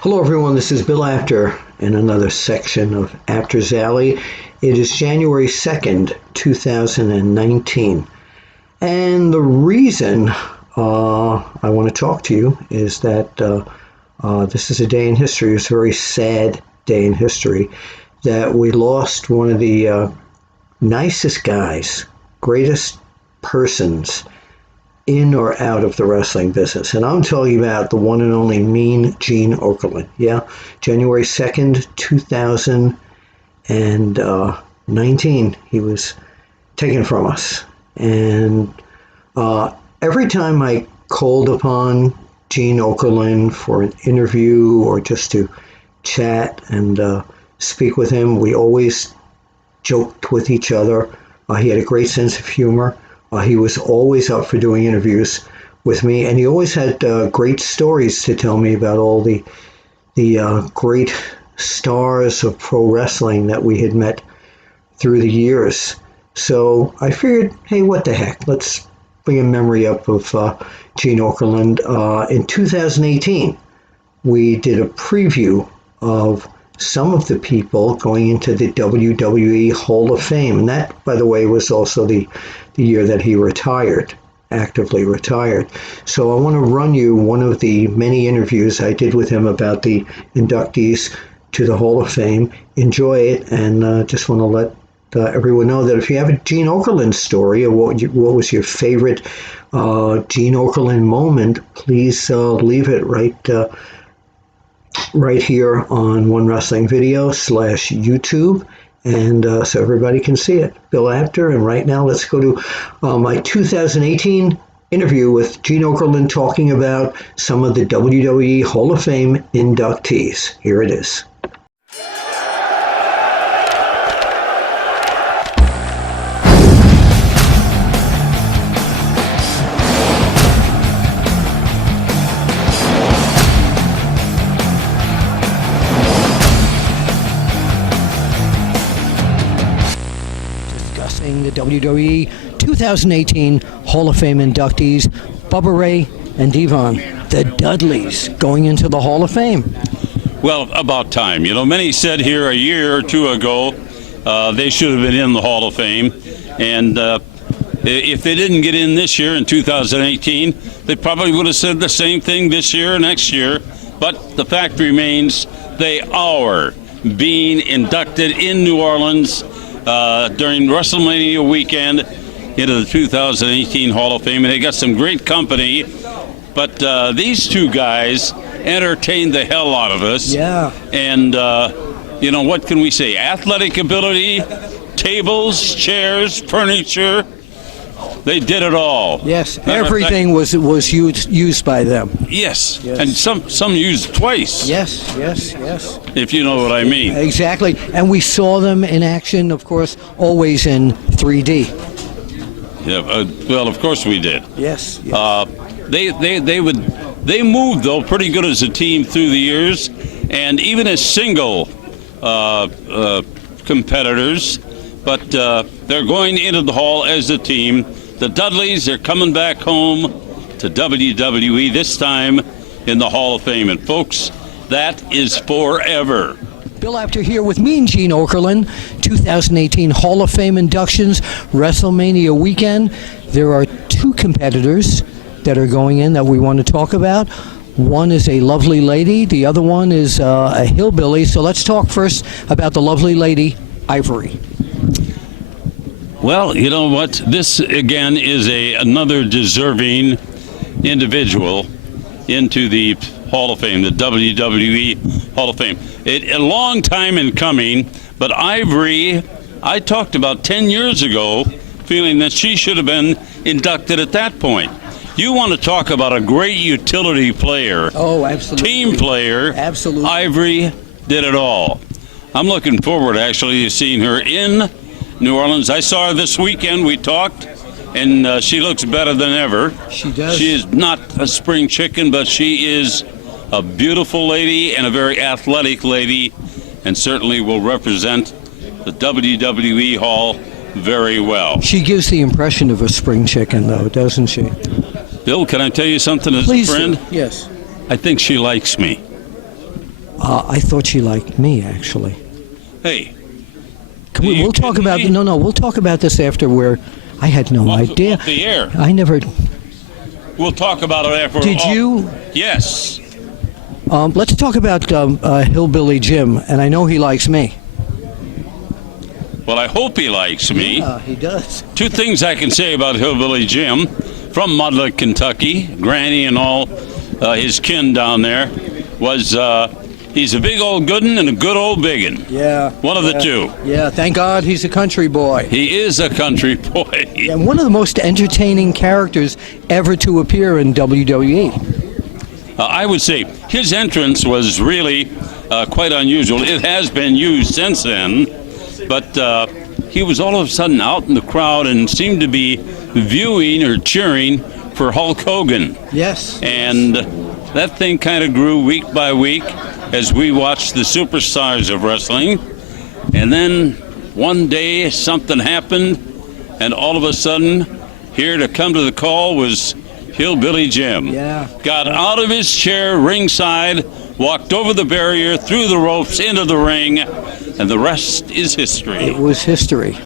Hello everyone, this is Bill Apter in another section of Apter's Alley. It is January 2nd, 2019. And the reason I want to talk to you is that this is a day in history. It's a very sad day in history that we lost one of the nicest guys, greatest persons in or out of the wrestling business. And I'm talking about the one and only Mean Gene Okerland. Yeah, January 2nd, 2019, he was taken from us. And every time I called upon Gene Okerland for an interview or just to chat and speak with him, we always joked with each other. He had a great sense of humor. He was always up for doing interviews with me, and he always had great stories to tell me about all the great stars of pro wrestling that we had met through the years. So I figured, hey, what the heck? Let's bring a memory up of Gene Okerland. In 2018, we did a preview of some of the people going into the WWE Hall of Fame. And that, by the way, was also the year that he retired, actively retired. So I want to run you one of the many interviews I did with him about the inductees to the Hall of Fame. Enjoy it, and just want to let everyone know that if you have a Gene Okerland story or what was your favorite Gene Okerland moment, please leave it right here on One Wrestling Video /YouTube, and so everybody can see it. Bill Apter, and right now let's go to my 2018 interview with Gene Okerland talking about some of the WWE Hall of Fame inductees. Here it is. The WWE 2018 Hall of Fame inductees, Bubba Ray and Devon, the Dudleys, going into the Hall of Fame. Well, about time. You know, many said here a year or two ago they should have been in the Hall of Fame. And if they didn't get in this year in 2018, they probably would have said the same thing this year or next year. But the fact remains they are being inducted in New Orleans during WrestleMania weekend into the 2018 Hall of Fame, and they got some great company. But these two guys entertained the hell out of us. Yeah. And you know, what can we say? Athletic ability, tables, chairs, furniture. They did it all. Yes, everything was used by them. Yes, and some used twice. Yes. If you know what I mean. Exactly, and we saw them in action, of course, always in 3D. Yeah, well, of course we did. Yes. They moved though pretty good as a team through the years, and even as single competitors. But they're going into the hall as a team. The Dudleys are coming back home to WWE, this time in the Hall of Fame. And folks, that is forever. Bill Apter here with Mean Gene Okerland, 2018 Hall of Fame inductions, WrestleMania weekend. There are two competitors that are going in that we want to talk about. One is a lovely lady. The other one is a hillbilly. So let's talk first about the lovely lady, Ivory. Well, you know what? This, again, is another deserving individual into the Hall of Fame, the WWE Hall of Fame. A long time in coming, but Ivory, I talked about 10 years ago, feeling that she should have been inducted at that point. You want to talk about a great utility player. Oh, absolutely. Team player. Absolutely. Ivory did it all. I'm looking forward, actually, to seeing her in New Orleans. I saw her this weekend. We talked, and she looks better than ever. She does. She is not a spring chicken, but she is a beautiful lady and a very athletic lady, and certainly will represent the WWE Hall very well. She gives the impression of a spring chicken, though, doesn't she? Bill, can I tell you something as Please a friend? do. Yes. I think she likes me. I thought she liked me, actually. Hey. We'll talk about me? No, we'll talk about this after. Where I had no idea. Off the air. I never. We'll talk about it after. Did you? Yes. Let's talk about Hillbilly Jim, and I know he likes me. Well, I hope he likes me. Yeah, he does. Two things I can say about Hillbilly Jim from Mudlick, Kentucky. Granny and all his kin down there was he's a big old good 'un and a good old big 'un. Yeah. One of the two. Yeah, thank God he's a country boy. He is a country boy. And one of the most entertaining characters ever to appear in WWE. I would say his entrance was really quite unusual. It has been used since then, but he was all of a sudden out in the crowd and seemed to be viewing or cheering for Hulk Hogan. Yes. And that thing kind of grew week by week as we watched the superstars of wrestling. And then one day something happened, and all of a sudden, here to come to the call was Hillbilly Jim. Yeah. Got out of his chair ringside, walked over the barrier, through the ropes, into the ring, and the rest is history. It was history.